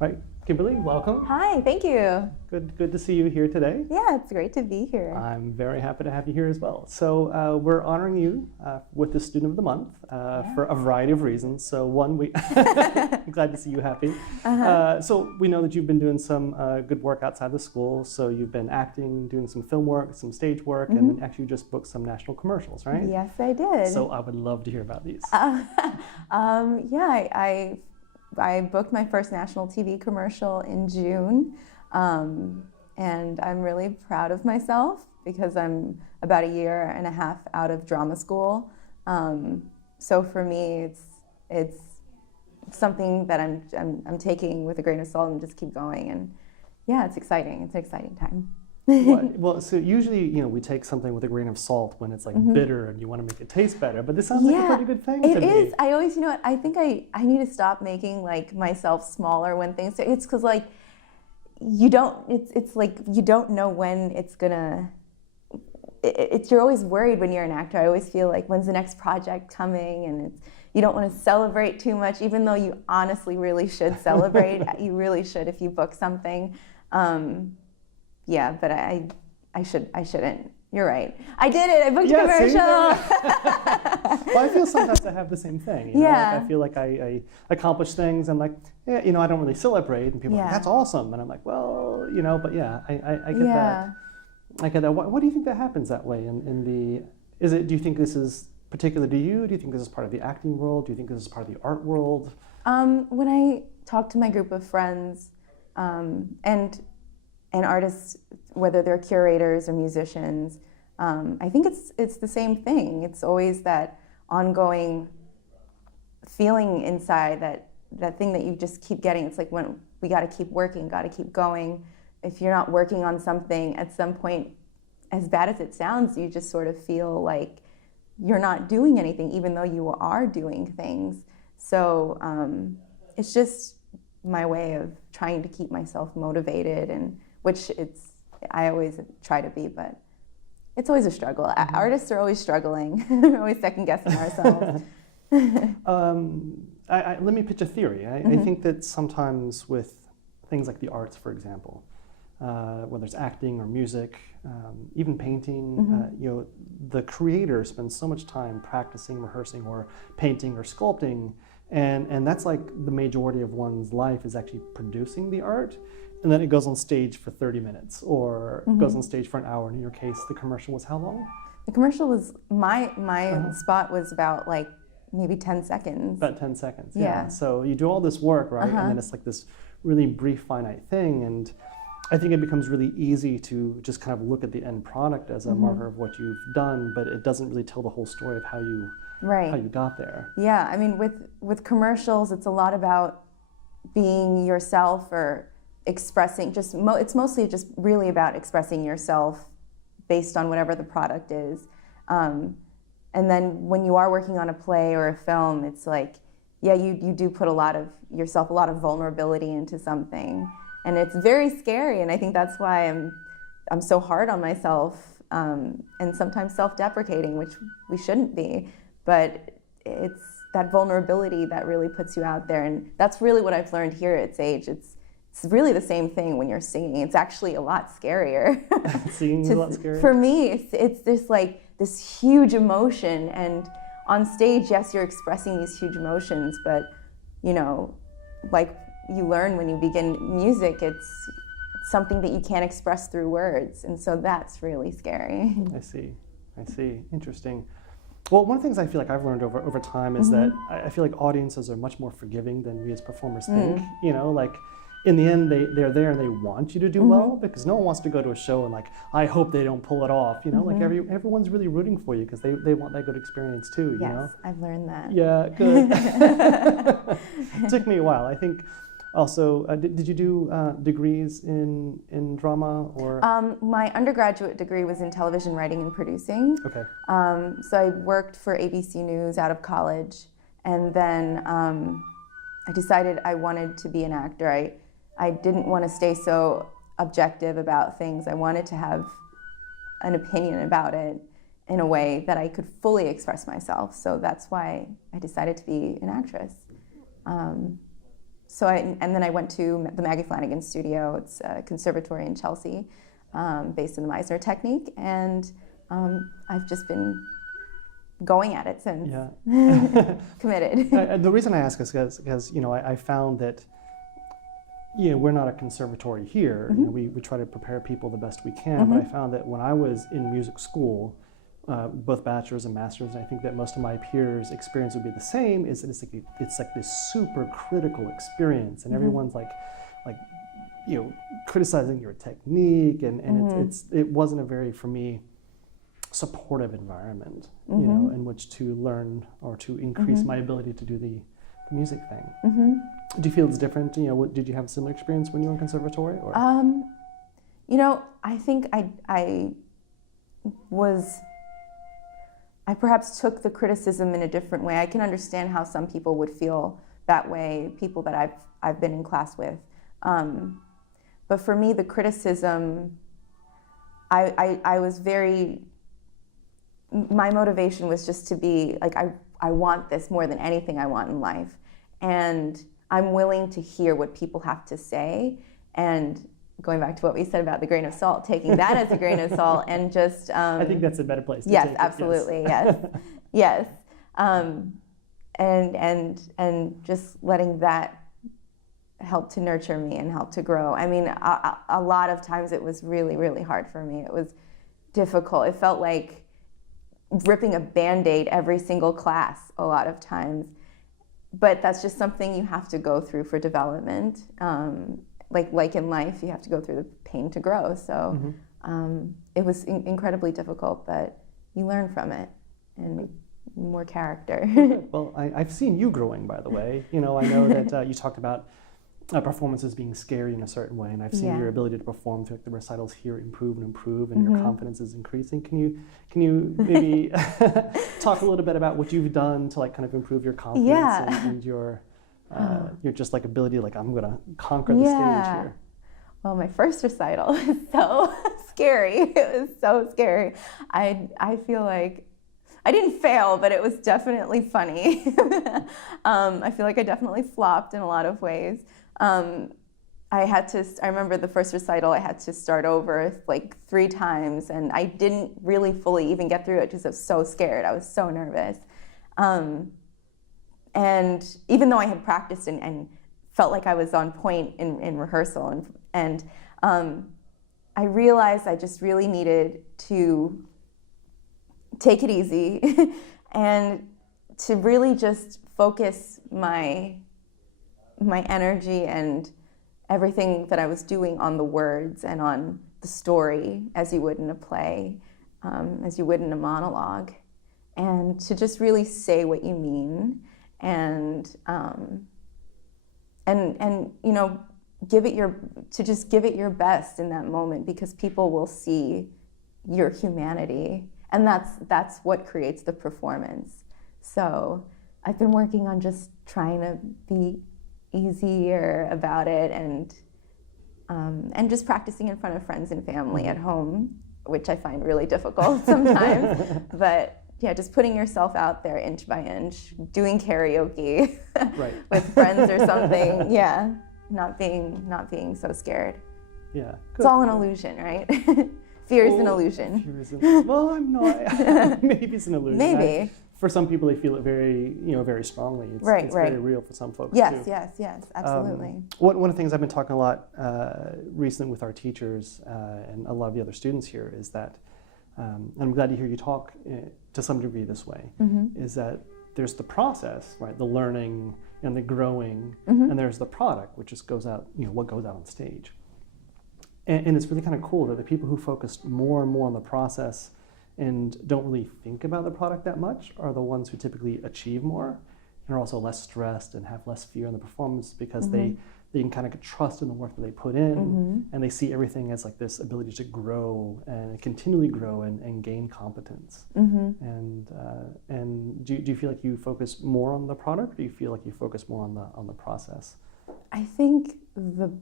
Right, Kimberly, welcome. Hi, thank you. Good to see you here today. Yeah, it's great to be here. I'm very happy to have you here as well. So we're honoring you with the Student of the Month for a variety of reasons. So one, I'm glad to see you happy. So we know that you've been doing some good work outside the school. So you've been acting, doing some film work, some stage work, and then actually just booked some national commercials, right? Yes, I did. So I would love to hear about these. Yeah, I booked my first national TV commercial in June, and I'm really proud of myself because I'm about a year and a half out of drama school. So for me, it's something that I'm taking with a grain of salt and just keep going. And yeah, it's exciting. It's an exciting time. Well, so usually, we take something with a grain of salt when it's like bitter and you want to make it taste better, but this sounds like a pretty good thing to me. It is. I always, I think I need to stop making like myself smaller when things, it's because like it's like you don't know when it's gonna, you're always worried when you're an actor. I always feel like when's the next project coming, and you don't want to celebrate too much, even though you honestly really should celebrate. You really should if you book something. Yeah, but I shouldn't. You're right. I did it. I booked a commercial. Well, I feel sometimes I have the same thing. Like I feel like I accomplish things. I'm like, yeah, I don't really celebrate, and people are like, that's awesome, and I'm like, well, but yeah, I get that. I get that. What do you think that happens that way? Do you think this is particular to you? Do you think this is part of the acting world? Do you think this is part of the art world? When I talk to my group of friends, and artists, whether they're curators or musicians, I think it's the same thing. It's always that ongoing feeling inside, that thing that you just keep getting. It's like when we got to keep working, got to keep going. If you're not working on something, at some point, as bad as it sounds, you just sort of feel like you're not doing anything, even though you are doing things. So it's just my way of trying to keep myself motivated, and which I always try to be, but it's always a struggle. Artists are always struggling. We're always second guessing ourselves. Let me pitch a theory. I think that sometimes with things like the arts, for example, whether it's acting or music, even painting, the creator spends so much time practicing, rehearsing, or painting or sculpting, and that's like the majority of one's life is actually producing the art. And then it goes on stage for 30 minutes or goes on stage for an hour. And in your case, the commercial was how long? The commercial was, my spot was about like maybe 10 seconds. About 10 seconds, yeah. So you do all this work, right? And then it's like this really brief, finite thing. And I think it becomes really easy to just kind of look at the end product as a marker of what you've done, but it doesn't really tell the whole story of how you got there. Yeah, I mean, with commercials, it's a lot about being yourself or expressing, it's mostly just really about expressing yourself based on whatever the product is. And then when you are working on a play or a film, it's like, yeah, you do put a lot of yourself, a lot of vulnerability into something. And it's very scary, and I think that's why I'm so hard on myself, and sometimes self-deprecating, which we shouldn't be. But it's that vulnerability that really puts you out there, and that's really what I've learned here at Sage. It's really the same thing when you're singing. It's actually a lot scarier. Singing is a lot scarier? For me, it's just like this huge emotion, and on stage, yes, you're expressing these huge emotions, but like you learn when you begin music, it's something that you can't express through words, and so that's really scary. I see. Interesting. Well, one of the things I feel like I've learned over time is that I feel like audiences are much more forgiving than we as performers think. Like in the end, they're there and they want you to do well, because no one wants to go to a show and like, I hope they don't pull it off. Like everyone's really rooting for you because they want that good experience too. Yes, I've learned that. Yeah, good. It took me a while. I think also, did you do degrees in drama or? My undergraduate degree was in television writing and producing. Okay. So I worked for ABC News out of college, and then I decided I wanted to be an actor. I didn't want to stay so objective about things. I wanted to have an opinion about it in a way that I could fully express myself. So that's why I decided to be an actress. and then I went to the Maggie Flanagan Studio. It's a conservatory in Chelsea, based in the Meisner technique, and I've just been going at it since. Yeah. Committed. The reason I ask is because I found that we're not a conservatory here. Mm-hmm. We try to prepare people the best we can, but I found that when I was in music school, both bachelor's and master's, and I think that most of my peers' experience would be the same, is that it's like this super critical experience, and everyone's like criticizing your technique, and it wasn't a very, for me, supportive environment, in which to learn or to increase my ability to do the music thing. Do you feel it's different? Did you have a similar experience when you were in conservatory? Or? I think I perhaps took the criticism in a different way. I can understand how some people would feel that way, people that I've been in class with. But for me, the criticism, I was very, my motivation was just to be like, I want this more than anything I want in life. And I'm willing to hear what people have to say. And going back to what we said about the grain of salt, taking that as a grain of salt and just... I think that's a better place to yes, take absolutely, it. Yes, yes. And just letting that help to nurture me and help to grow. I mean, a lot of times it was really, really hard for me. It was difficult. It felt like ripping a Band-Aid every single class a lot of times. But that's just something you have to go through for development. Like in life, you have to go through the pain to grow. So it was incredibly difficult, but you learn from it and more character. Well, I've seen you growing, by the way. I know that you talked about performances being scary in a certain way, and I've seen your ability to perform through the recitals here improve, and your confidence is increasing. Can you maybe talk a little bit about what you've done to kind of improve your confidence and your just ability, I'm gonna conquer the stage here? Well, my first recital was so scary. It was so scary. I feel like I didn't fail, but it was definitely funny. I feel like I definitely flopped in a lot of ways. I remember the first recital, I had to start over 3 times, and I didn't really fully even get through it because I was so scared. I was so nervous. And even though I had practiced and felt like I was on point in rehearsal, and I realized I just really needed to take it easy and to really just focus my energy and everything that I was doing on the words and on the story, as you would in a play, as you would in a monologue, and to just really say what you mean. And give it your best in that moment, because people will see your humanity, and that's what creates the performance. So I've been working on just trying to be easier about it, and just practicing in front of friends and family at home, which I find really difficult sometimes. But yeah, just putting yourself out there inch by inch, doing karaoke with friends or something. Yeah, not being so scared. Yeah, good. It's all an illusion, right? Fear is an illusion. Well, I'm not. Maybe it's an illusion. Maybe. For some people, they feel it very, very strongly. It's very real for some folks too. Yes, absolutely. One of the things I've been talking a lot recently with our teachers and a lot of the other students here is that, and I'm glad to hear you talk to some degree this way, is that there's the process, right? The learning and the growing, and there's the product, which just goes out, what goes out on stage. And it's really kind of cool that the people who focus more and more on the process and don't really think about the product that much are the ones who typically achieve more and are also less stressed and have less fear in the performance, because they can kind of trust in the work that they put in, and they see everything as this ability to grow and continually grow and gain competence. And do you feel like you focus more on the product, or do you feel like you focus more on the process? I think the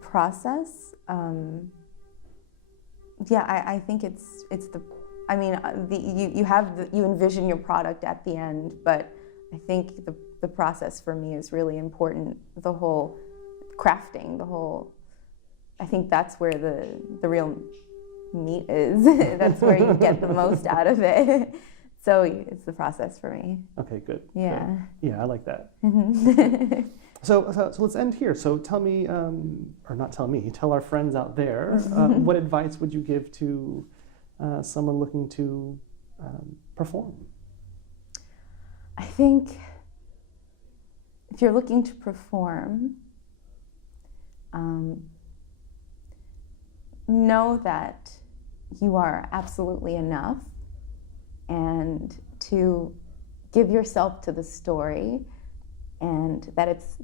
process. I think it's the. I mean, you envision your product at the end, but I think the process for me is really important. The whole crafting, I think that's where the real meat is. That's where you get the most out of it. So it's the process for me. Okay, good. Yeah. Good. Yeah, I like that. So let's end here. So tell me, or not tell me, tell our friends out there, what advice would you give to someone looking to perform? I think if you're looking to perform, know that you are absolutely enough, and to give yourself to the story, and that it's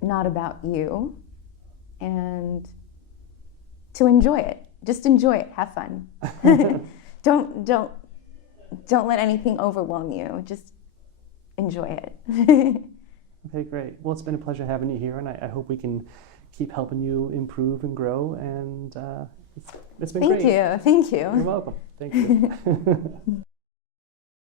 not about you, and to enjoy it. Just enjoy it. Have fun. Don't let anything overwhelm you. Just enjoy it. Okay, great. Well, it's been a pleasure having you here, and I hope we can keep helping you improve and grow. And it's been great. Thank you. You're welcome. Thank you.